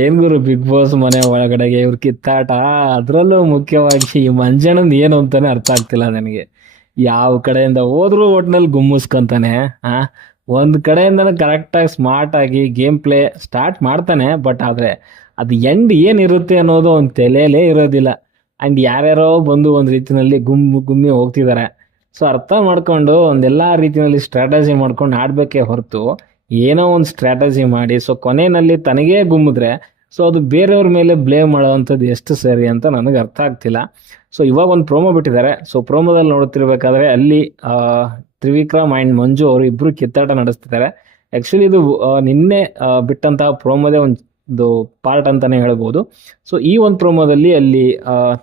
ಏನ್ ಗುರು big boss ಮನೆ ಒಳಗಡೆಗೆ ಇವ್ರ ಕಿತ್ತಾಟ. ಅದ್ರಲ್ಲೂ ಮುಖ್ಯವಾಗಿ ಈ ಮಂಜಣ್ಣಂದ್ ಏನು ಅಂತಾನೆ ಅರ್ಥ ಆಗ್ತಿಲ್ಲ ನನಗೆ. ಯಾವ ಕಡೆಯಿಂದ ಹೋದ್ರು ಒಟ್ನಲ್ಲಿ ಗುಮ್ಮಿಸ್ಕೊಂತಾನೆ. ಆ ಒಂದ್ ಕಡೆಯಿಂದ ಕರೆಕ್ಟ್ ಆಗಿ ಸ್ಮಾರ್ಟ್ ಆಗಿ ಗೇಮ್ ಪ್ಲೇ ಸ್ಟಾರ್ಟ್ ಮಾಡ್ತಾನೆ, ಬಟ್ ಆದ್ರೆ ಅದು ಎಂಡ್ ಏನಿರುತ್ತೆ ಅನ್ನೋದು ಅವ್ನ ತಲೆಯಲ್ಲೇ ಇರೋದಿಲ್ಲ. ಅಂಡ್ ಯಾರ್ಯಾರೋ ಬಂದು ಒಂದ್ ರೀತಿನಲ್ಲಿ ಗುಮ್ಮಿ ಹೋಗ್ತಿದ್ದಾರೆ. ಸೊ ಅರ್ಥ ಮಾಡ್ಕೊಂಡು ಒಂದೆಲ್ಲಾ ರೀತಿಯಲ್ಲಿ ಸ್ಟ್ರಾಟಜಿ ಮಾಡ್ಕೊಂಡು ಆಡ್ಬೇಕೇ ಹೊರತು ಏನೋ ಒಂದು ಸ್ಟ್ರಾಟಜಿ ಮಾಡಿ ಸೊ ಕೊನೆಯಲ್ಲಿ ತನಗೇ ಗುಮ್ಮಿದ್ರೆ ಸೊ ಅದು ಬೇರೆಯವ್ರ ಮೇಲೆ ಬ್ಲೇಮ್ ಮಾಡೋವಂಥದ್ದು ಎಷ್ಟು ಸರಿ ಅಂತ ನನಗೆ ಅರ್ಥ ಆಗ್ತಿಲ್ಲ. ಸೊ ಇವಾಗ ಒಂದು ಪ್ರೋಮೋ ಬಿಟ್ಟಿದ್ದಾರೆ. ಸೊ ಪ್ರೋಮೋದಲ್ಲಿ ನೋಡ್ತಿರ್ಬೇಕಾದ್ರೆ ಅಲ್ಲಿ ತ್ರಿವಿಕ್ರಮ್ ಅಂಡ್ ಮಂಜು ಅವರು ಇಬ್ರು ಕಿತ್ತಾಟ ನಡೆಸ್ತಿದ್ದಾರೆ. ಆಕ್ಚುಲಿ ಇದು ನಿನ್ನೆ ಬಿಟ್ಟಂತಹ ಪ್ರೋಮೋದೇ ಒಂದು ಪಾರ್ಟ್ ಅಂತಾನೆ ಹೇಳ್ಬೋದು. ಸೊ ಈ ಒಂದು ಪ್ರೋಮೋದಲ್ಲಿ ಅಲ್ಲಿ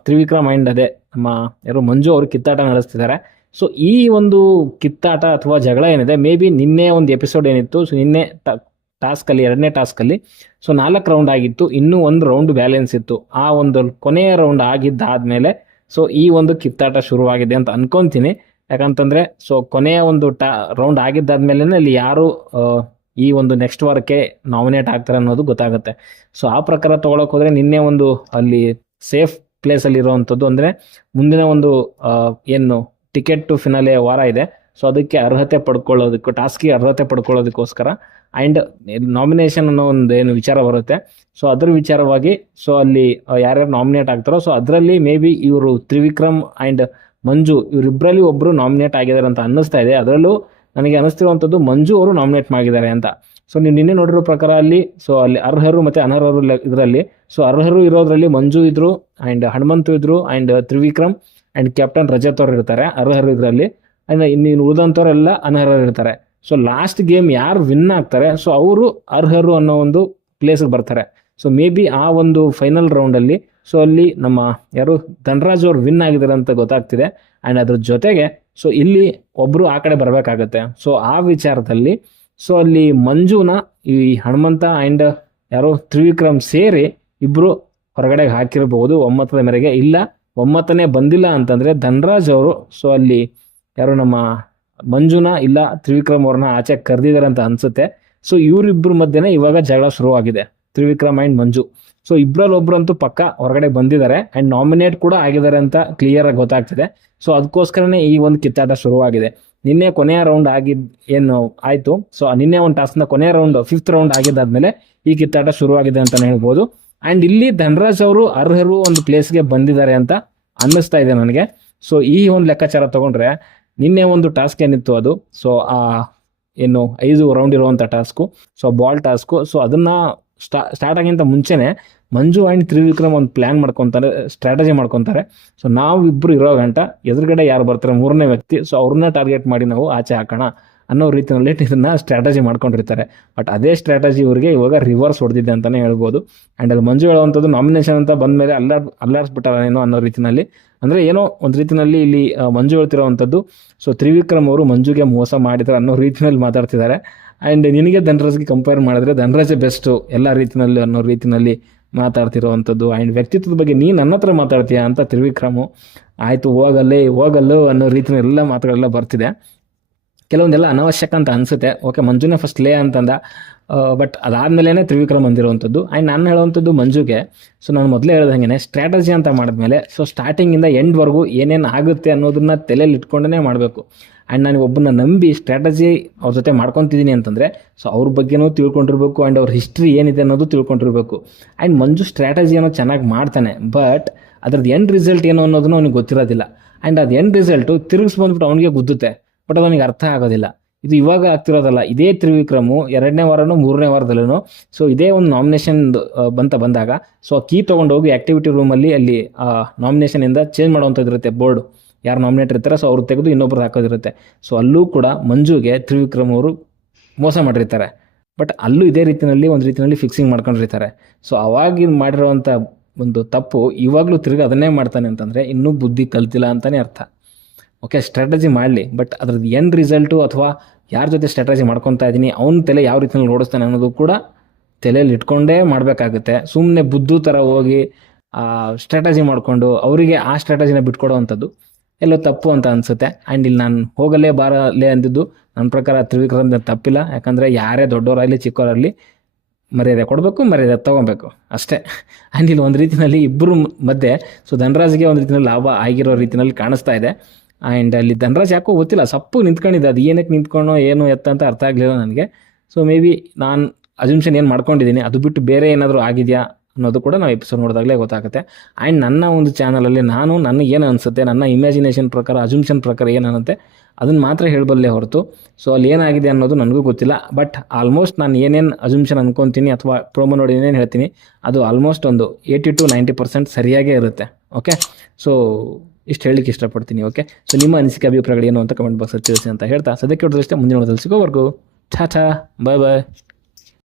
ತ್ರಿವಿಕ್ರಮ್ ಅಂಡ್ ಅದೇ ನಮ್ಮ ಯಾರು ಮಂಜು ಅವರು ಕಿತ್ತಾಟ ನಡೆಸ್ತಿದ್ದಾರೆ. ಸೊ ಈ ಒಂದು ಕಿತ್ತಾಟ ಅಥವಾ ಜಗಳ ಏನಿದೆ, ಮೇ ಬಿ ನಿನ್ನೆ ಒಂದು ಎಪಿಸೋಡ್ ಏನಿತ್ತು, ಸೊ ನಿನ್ನೆ ಟಾಸ್ಕಲ್ಲಿ ಎರಡನೇ ಟಾಸ್ಕಲ್ಲಿ ಸೊ 4 ರೌಂಡ್ ಆಗಿತ್ತು, ಇನ್ನೂ ಒಂದು ರೌಂಡ್ ಬ್ಯಾಲೆನ್ಸ್ ಇತ್ತು. ಆ ಒಂದು ಕೊನೆಯ ರೌಂಡ್ ಆಗಿದ್ದಾದ್ಮೇಲೆ ಸೊ ಈ ಒಂದು ಕಿತ್ತಾಟ ಶುರುವಾಗಿದೆ ಅಂತ ಅನ್ಕೊಂತೀನಿ. ಯಾಕಂತಂದ್ರೆ ಸೊ ಕೊನೆಯ ಒಂದು ರೌಂಡ್ ಆಗಿದ್ದಾದ್ಮೇಲೆ ಅಲ್ಲಿ ಯಾರು ಈ ಒಂದು ನೆಕ್ಸ್ಟ್ ವಾರಕ್ಕೆ ನಾಮಿನೇಟ್ ಆಗ್ತಾರೆ ಅನ್ನೋದು ಗೊತ್ತಾಗುತ್ತೆ. ಸೊ ಆ ಪ್ರಕಾರ ತಗೊಳಕ್ ಹೋದ್ರೆ ನಿನ್ನೆ ಒಂದು ಅಲ್ಲಿ ಸೇಫ್ ಪ್ಲೇಸ್ ಅಲ್ಲಿ ಇರುವಂಥದ್ದು, ಅಂದ್ರೆ ಮುಂದಿನ ಒಂದು ಏನು ಟಿಕೆಟ್ ಟು ಫಿನಾಲೆ ವಾರ ಇದೆ, ಸೊ ಅದಕ್ಕೆ ಅರ್ಹತೆ ಪಡ್ಕೊಳ್ಳೋದಕ್ಕೂ ಟಾಸ್ಕ್ಗೆ ಅರ್ಹತೆ ಪಡ್ಕೊಳ್ಳೋದಕ್ಕೋಸ್ಕರ ಆ್ಯಂಡ್ ನಾಮಿನೇಷನ್ ಅನ್ನೋ ಒಂದು ಏನು ವಿಚಾರ ಬರುತ್ತೆ, ಸೊ ಅದ್ರ ವಿಚಾರವಾಗಿ ಸೊ ಅಲ್ಲಿ ಯಾರ್ಯಾರು ನಾಮಿನೇಟ್ ಆಗ್ತಾರೋ ಸೊ ಅದರಲ್ಲಿ ಮೇ ಬಿ ಇವರು ತ್ರಿವಿಕ್ರಮ್ ಆ್ಯಂಡ್ ಮಂಜು ಇವರಿಬ್ಬರಲ್ಲಿ ಒಬ್ಬರು ನಾಮಿನೇಟ್ ಆಗಿದ್ದಾರೆ ಅಂತ ಅನ್ನಿಸ್ತಾ ಇದೆ. ಅದರಲ್ಲೂ ನನಗೆ ಅನ್ನಿಸ್ತಿರುವಂಥದ್ದು ಮಂಜು ಅವರು ನಾಮಿನೇಟ್ ಮಾಡಿದ್ದಾರೆ ಅಂತ. ಸೊ ನೀವು ನಿನ್ನೆ ನೋಡಿರೋ ಪ್ರಕಾರ ಅಲ್ಲಿ ಸೊ ಅಲ್ಲಿ ಅರ್ಹರು ಮತ್ತು ಅನರ್ಹರು ಇದರಲ್ಲಿ ಸೊ ಅರ್ಹರು ಇರೋದ್ರಲ್ಲಿ ಮಂಜು ಇದ್ರು ಆ್ಯಂಡ್ ಹನುಮಂತು ಇದ್ರು and Trivikram and captain Rajat ಅವರು ಇರ್ತಾರೆ ಅರ್ಹರು ಇದರಲ್ಲಿ. ಆ್ಯಂಡ್ ಇನ್ನು ಉಳಿದಂಥವರೆಲ್ಲ ಅನರ್ಹರು ಇರ್ತಾರೆ. ಸೊ ಲಾಸ್ಟ್ ಗೇಮ್ ಯಾರು ವಿನ್ ಆಗ್ತಾರೆ ಸೊ ಅವರು ಅರ್ಹರು ಅನ್ನೋ ಒಂದು ಪ್ಲೇಸ್ಗೆ ಬರ್ತಾರೆ. ಸೊ ಮೇ ಬಿ ಆ ಒಂದು ಫೈನಲ್ ರೌಂಡಲ್ಲಿ ಸೊ ಅಲ್ಲಿ ನಮ್ಮ ಯಾರು ಧನರಾಜ್ ಅವ್ರು ವಿನ್ ಆಗಿದ್ದಾರೆ ಅಂತ ಗೊತ್ತಾಗ್ತಿದೆ. ಆ್ಯಂಡ್ ಅದ್ರ ಜೊತೆಗೆ ಸೊ ಇಲ್ಲಿ ಒಬ್ಬರು ಆ ಕಡೆ ಬರಬೇಕಾಗತ್ತೆ. ಸೊ ಆ ವಿಚಾರದಲ್ಲಿ ಸೊ ಅಲ್ಲಿ ಮಂಜುನ ಈ ಹನುಮಂತ ಆ್ಯಂಡ್ ಯಾರೋ ತ್ರಿವಿಕ್ರಮ್ ಸೇರಿ ಇಬ್ಬರು ಹೊರಗಡೆಗೆ ಹಾಕಿರ್ಬೋದು ಒಮ್ಮತದ ಮೇರೆಗೆ. ಇಲ್ಲ ಒಮ್ಮತನೇ ಬಂದಿಲ್ಲ ಅಂತಂದರೆ ಧನರಾಜ್ ಅವರು ಸೊ ಅಲ್ಲಿ ಯಾರು ನಮ್ಮ ಮಂಜುನ ಇಲ್ಲ ತ್ರಿವಿಕ್ರಮ್ ಅವ್ರನ್ನ ಆಚೆ ಕರೆದಿದ್ದಾರೆ ಅಂತ ಅನ್ಸುತ್ತೆ. ಸೊ ಇವರಿಬ್ಬರ ಮಧ್ಯೆನೇ ಇವಾಗ ಜಗಳ ಶುರುವಾಗಿದೆ, ತ್ರಿವಿಕ್ರಮ್ ಆ್ಯಂಡ್ ಮಂಜು. ಸೊ ಇಬ್ಬರಲ್ಲಿ ಒಬ್ರಂತೂ ಪಕ್ಕ ಹೊರಗಡೆ ಬಂದಿದ್ದಾರೆ ಆ್ಯಂಡ್ ನಾಮಿನೇಟ್ ಕೂಡ ಆಗಿದ್ದಾರೆ ಅಂತ ಕ್ಲಿಯರ್ ಆಗಿ ಗೊತ್ತಾಗ್ತಿದೆ. ಸೊ ಅದಕ್ಕೋಸ್ಕರನೇ ಈ ಒಂದು ಕಿತ್ತಾಟ ಶುರುವಾಗಿದೆ. ನಿನ್ನೆ ಕೊನೆಯ ರೌಂಡ್ ಆಗಿದ್ದು ಏನು ಆಯಿತು, ಸೊ ನಿನ್ನೆ ಒಂದು ಟಾಸ್ಕ್ನ ಕೊನೆಯ ರೌಂಡ್ 5th ರೌಂಡ್ ಆಗಿದ್ದಾದ್ಮೇಲೆ ಈ ಕಿತ್ತಾಟ ಶುರುವಾಗಿದೆ ಅಂತಲೇ ಹೇಳ್ಬೋದು. ಆ್ಯಂಡ್ ಇಲ್ಲಿ ಧನರಾಜ್ ಅವರು ಅರ್ಹರು ಒಂದು ಪ್ಲೇಸ್ಗೆ ಬಂದಿದ್ದಾರೆ ಅಂತ ಅನ್ನಿಸ್ತಾ ಇದೆ ನನಗೆ. ಸೊ ಈ ಒಂದು ಲೆಕ್ಕಾಚಾರ ತಗೊಂಡ್ರೆ ನಿನ್ನೆ ಒಂದು ಟಾಸ್ಕ್ ಏನಿತ್ತು ಅದು ಸೊ ಏನು 5 ರೌಂಡ್ ಇರುವಂಥ task, so ball task. So ಅದನ್ನು ಸ್ಟಾರ್ಟ್ ಆಗಿಂತ ಮುಂಚೆನೆ ಮಂಜು ಆ್ಯಂಡ್ ತ್ರಿವಿಕ್ರಮ್ ಒಂದು ಪ್ಲ್ಯಾನ್ ಮಾಡ್ಕೊತಾರೆ, ಸ್ಟ್ರಾಟಜಿ ಮಾಡ್ಕೊತಾರೆ. ಸೊ ನಾವು ಇಬ್ಬರು ಇರೋ ಗಂಟ ಎದುರುಗಡೆ ಯಾರು ಬರ್ತಾರೆ ಮೂರನೇ ವ್ಯಕ್ತಿ, ಸೊ ಅವ್ರನ್ನ ಟಾರ್ಗೆಟ್ ಮಾಡಿ ನಾವು ಆಚೆ ಹಾಕೋಣ ಅನ್ನೋ ರೀತಿಯಲ್ಲಿ ಇದನ್ನ ಸ್ಟ್ರಾಟಜಿ ಮಾಡ್ಕೊಂಡಿರ್ತಾರೆ. ಬಟ್ ಅದೇ ಸ್ಟ್ರಾಟಜಿ ಇವರಿಗೆ ಇವಾಗ ರಿವರ್ಸ್ ಹೊಡೆದಿದೆ ಅಂತಲೇ ಹೇಳ್ಬೋದು. ಆ್ಯಂಡ್ ಅಲ್ಲಿ ಮಂಜು ಹೇಳುವಂಥದ್ದು ನಾಮಿನೇಷನ್ ಅಂತ ಬಂದಮೇಲೆ ಅಲ್ಲಾಡಿಸ್ಬಿಟ್ಟಾರೇನೋ ಅನ್ನೋ ರೀತಿಯಲ್ಲಿ, ಅಂದರೆ ಏನೋ ಒಂದು ರೀತಿಯಲ್ಲಿ ಇಲ್ಲಿ ಮಂಜು ಹೇಳ್ತಿರೋವಂಥದ್ದು ಸೊ ತ್ರಿವಿಕ್ರಮ್ ಅವರು ಮಂಜುಗೆ ಮೋಸ ಮಾಡಿದ್ದಾರೆ ಅನ್ನೋ ರೀತಿಯಲ್ಲಿ ಮಾತಾಡ್ತಿದ್ದಾರೆ. ಆ್ಯಂಡ್ ನಿನಗೆ ಧನರಾಜ್ಗೆ ಕಂಪೇರ್ ಮಾಡಿದ್ರೆ ಧನರಾಜೇ ಬೆಸ್ಟು ಎಲ್ಲ ರೀತಿಯಲ್ಲಿ ಅನ್ನೋ ರೀತಿಯಲ್ಲಿ ಮಾತಾಡ್ತಿರೋವಂಥದ್ದು. ಆ್ಯಂಡ್ ವ್ಯಕ್ತಿತ್ವದ ಬಗ್ಗೆ ನೀನು ನನ್ನ ಹತ್ರ ಮಾತಾಡ್ತೀಯಾ ಅಂತ ತ್ರಿವಿಕ್ರಮು ಆಯಿತು ಹೋಗಲ್ಲು ಅನ್ನೋ ರೀತಿಯ ಎಲ್ಲ ಮಾತುಗಳೆಲ್ಲ ಬರ್ತಿದೆ. ಕೆಲವೊಂದೆಲ್ಲ ಅನಾವಶ್ಯಕ ಅಂತ ಅನಿಸುತ್ತೆ. ಓಕೆ ಮಂಜುನೇ ಫಸ್ಟ್ ಲೇ ಅಂತಂದ, ಬಟ್ ಅದಾದಮೇಲೆ ತ್ರಿವಿಕ್ರಮ್ ಬಂದಿರುವಂಥದ್ದು. ಆ್ಯಂಡ್ ನಾನು ಹೇಳುವಂಥದ್ದು ಮಂಜುಗೆ ಸೊ ನಾನು ಮೊದಲೇ ಹೇಳ್ದಂಗೆ ಸ್ಟ್ರಾಟಜಿ ಅಂತ ಮಾಡಿದ್ಮೇಲೆ ಸೊ ಸ್ಟಾರ್ಟಿಂಗಿಂದ ಎಂಡ್ವರೆಗೂ ಏನೇನು ಆಗುತ್ತೆ ಅನ್ನೋದನ್ನ ತಲೆಯಲ್ಲಿ ಇಟ್ಕೊಂಡೇ ಮಾಡಬೇಕು. ಆ್ಯಂಡ್ ನಾನು ಒಬ್ಬನ ನಂಬಿ ಸ್ಟ್ರಾಟಜಿ ಅವ್ರ ಜೊತೆ ಮಾಡ್ಕೊತಿದ್ದೀನಿ ಅಂತಂದರೆ ಸೊ ಅವ್ರ ಬಗ್ಗೆನೂ ತಿಳ್ಕೊಂಡಿರ್ಬೇಕು ಆ್ಯಂಡ್ ಅವ್ರ ಹಿಸ್ಟ್ರಿ ಏನಿದೆ ಅನ್ನೋದು ತಿಳ್ಕೊಂಡಿರ್ಬೇಕು. ಆ್ಯಂಡ್ ಮಂಜು ಸ್ಟ್ರಾಟಜಿ ಏನೋ ಚೆನ್ನಾಗಿ ಮಾಡ್ತಾನೆ, ಬಟ್ ಅದ್ರದ್ದು ಎಂಡ್ ರಿಸಲ್ಟ್ ಏನು ಅನ್ನೋದನ್ನು ಅವ್ನಿಗೆ ಗೊತ್ತಿರೋದಿಲ್ಲ. ಆ್ಯಂಡ್ ಅದು ಎಂಡ್ ರಿಸಲ್ಟು ತಿರುಗಿಸಿ ಬಂದ್ಬಿಟ್ಟು ಅವನಿಗೆ ಗುದ್ದುತ್ತೆ, ಬಟ್ ಅದು ಅವನಿಗೆ ಅರ್ಥ ಆಗೋದಿಲ್ಲ. ಇದು ಇವಾಗ ಆಗ್ತಿರೋದಲ್ಲ, ಇದೇ ತ್ರಿವಿಕ್ರಮು 2ನೇ ವಾರನೂ 3ನೇ ವಾರದಲ್ಲೂ ಸೊ ಇದೇ ಒಂದು ನಾಮಿನೇಷನ್ ಬಂದಾಗ ಸೊ ಕೀ ತೊಗೊಂಡೋಗಿ ಆ್ಯಕ್ಟಿವಿಟಿ ರೂಮಲ್ಲಿ ಅಲ್ಲಿ ನಾಮಿನೇಷನಿಂದ ಚೇಂಜ್ ಮಾಡುವಂಥದ್ದು ಇರುತ್ತೆ, ಬೋರ್ಡು ಯಾರು ನಾಮಿನೇಟ್ ಇರ್ತಾರೆ ಸೊ ಅವ್ರು ತೆಗೆದು ಇನ್ನೊಬ್ರು ಹಾಕೋದಿರುತ್ತೆ. ಸೊ ಅಲ್ಲೂ ಕೂಡ ಮಂಜುಗೆ ತ್ರಿವಿಕ್ರಮ್ ಅವರು ಮೋಸ ಮಾಡಿರ್ತಾರೆ, ಬಟ್ ಅಲ್ಲೂ ಇದೇ ರೀತಿಯಲ್ಲಿ ಒಂದು ರೀತಿಯಲ್ಲಿ ಫಿಕ್ಸಿಂಗ್ ಮಾಡ್ಕೊಂಡಿರ್ತಾರೆ. ಸೊ ಅವಾಗಿನ ಮಾಡಿರೋವಂಥ ಒಂದು ತಪ್ಪು ಇವಾಗಲೂ ತಿರುಗಿ ಅದನ್ನೇ ಮಾಡ್ತಾನೆ ಅಂತಂದರೆ ಇನ್ನೂ ಬುದ್ಧಿ ಕಲ್ತಿಲ್ಲ ಅಂತಲೇ ಅರ್ಥ. ಓಕೆ ಸ್ಟ್ರಾಟಜಿ ಮಾಡಲಿ, ಬಟ್ ಅದ್ರದ್ದು ಎಂಡ್ ರಿಸಲ್ಟು ಅಥವಾ ಯಾರ ಜೊತೆ ಸ್ಟ್ರಾಟಜಿ ಮಾಡ್ಕೊತಾ ಇದ್ದೀನಿ ಅವನ ತಲೆ ಯಾವ ರೀತಿಯಲ್ಲಿ ಓಡಿಸ್ತಾನೆ ಅನ್ನೋದು ಕೂಡ ತಲೆಯಲ್ಲಿ ಇಟ್ಕೊಂಡೇ ಮಾಡಬೇಕಾಗುತ್ತೆ. ಸುಮ್ಮನೆ ಬುದ್ಧು ಥರ ಹೋಗಿ ಸ್ಟ್ರಾಟಜಿ ಮಾಡಿಕೊಂಡು ಅವರಿಗೆ ಆ ಸ್ಟ್ರಾಟಜಿನ ಬಿಟ್ಕೊಡೋವಂಥದ್ದು ಎಲ್ಲೋ ತಪ್ಪು ಅಂತ ಅನಿಸುತ್ತೆ. ಆ್ಯಂಡ್ ಇಲ್ಲಿ ನಾನು ಹೋಗಲೇ ಬಾರಲೇ ಅಂದಿದ್ದು ನನ್ನ ಪ್ರಕಾರ ತ್ರಿವಿಕ್ರಮ್ ತಪ್ಪಿಲ್ಲ. ಯಾಕಂದರೆ ಯಾರೇ ದೊಡ್ಡವರಾಗಲಿ ಚಿಕ್ಕವರಾಗಲಿ ಮರ್ಯಾದೆ ಕೊಡಬೇಕು, ಮರ್ಯಾದೆ ತೊಗೊಬೇಕು ಅಷ್ಟೇ. ಆ್ಯಂಡ್ ಇಲ್ಲಿ ಒಂದು ರೀತಿಯಲ್ಲಿ ಇಬ್ಬರು ಮಧ್ಯೆ ಸೊ ಧನರಾಜ್ಗೆ ಒಂದು ರೀತಿಯಲ್ಲಿ ಲಾಭ ಆಗಿರೋ ರೀತಿಯಲ್ಲಿ ಕಾಣಿಸ್ತಾ ಇದೆ. ಆ್ಯಂಡ್ ಅಲ್ಲಿ ಧನರಾಜ್ ಯಾಕೋ ಗೊತ್ತಿಲ್ಲ ಸಪ್ಪು ನಿಂತ್ಕೊಂಡಿದ್ದೆ, ಅದು ಏನಕ್ಕೆ ನಿಂತ್ಕೊಂಡೋ ಏನು ಎತ್ತ ಅಂತ ಅರ್ಥ ಆಗಲಿಲ್ಲ ನನಗೆ. ಸೊ ಮೇ ಬಿ ನಾನು ಅಜುಮ್ಷನ್ ಏನು ಮಾಡ್ಕೊಂಡಿದ್ದೀನಿ ಅದು ಬಿಟ್ಟು ಬೇರೆ ಏನಾದರೂ ಆಗಿದೆಯಾ ಅನ್ನೋದು ಕೂಡ ನಾವು ಎಪಿಸೋಡ್ ನೋಡಿದಾಗಲೇ ಗೊತ್ತಾಗುತ್ತೆ. ಆ್ಯಂಡ್ ನನ್ನ ಒಂದು ಚಾನಲಲ್ಲಿ ನನಗೆ ಏನು ಅನಿಸುತ್ತೆ, ನನ್ನ ಇಮ್ಯಾಜಿನೇಷನ್ ಪ್ರಕಾರ ಅಜುಮ್ಷನ್ ಪ್ರಕಾರ ಏನು ಅನ್ನುತ್ತೆ ಅದನ್ನು ಮಾತ್ರ ಹೇಳಬಲ್ಲೆ ಹೊರತು ಸೊ ಅಲ್ಲಿ ಏನಾಗಿದೆ ಅನ್ನೋದು ನನಗೂ ಗೊತ್ತಿಲ್ಲ. ಬಟ್ ಆಲ್ಮೋಸ್ಟ್ ನಾನು ಏನೇನು ಅಜುಮ್ಷನ್ ಅನ್ಕೊತೀನಿ ಅಥವಾ ಪ್ರೋಮೋ ನೋಡಿ ಏನೇನು ಹೇಳ್ತೀನಿ ಅದು ಆಲ್ಮೋಸ್ಟ್ ಒಂದು 80 to 90% ಸರಿಯಾಗೇ ಇರುತ್ತೆ. ಓಕೆ, ಸೊ ಇಷ್ಟು ಹೇಳಲಿಕ್ಕೆ ಇಷ್ಟಪಡ್ತೀನಿ. ಓಕೆ, ಸೊ ನಿಮ್ಮ ಅನಿಸಿಕೆ ಅಭಿಪ್ರಾಯಗಳು ಏನು ಅಂತ ಕಮೆಂಟ್ ಬಾಕ್ಸಲ್ಲಿ ತಿಳಿಸಿ ಅಂತ ಹೇಳ್ತಾ ಸದ್ಯಕ್ಕೆ ಹೊಡೆದಷ್ಟೇ ಮುಂದಿನ ನೋಡೋದಲ್ಲಿ ಸಿಗೋವರೆಗೂ ಛಾ ಬಾಯ್ ಬಾಯ್.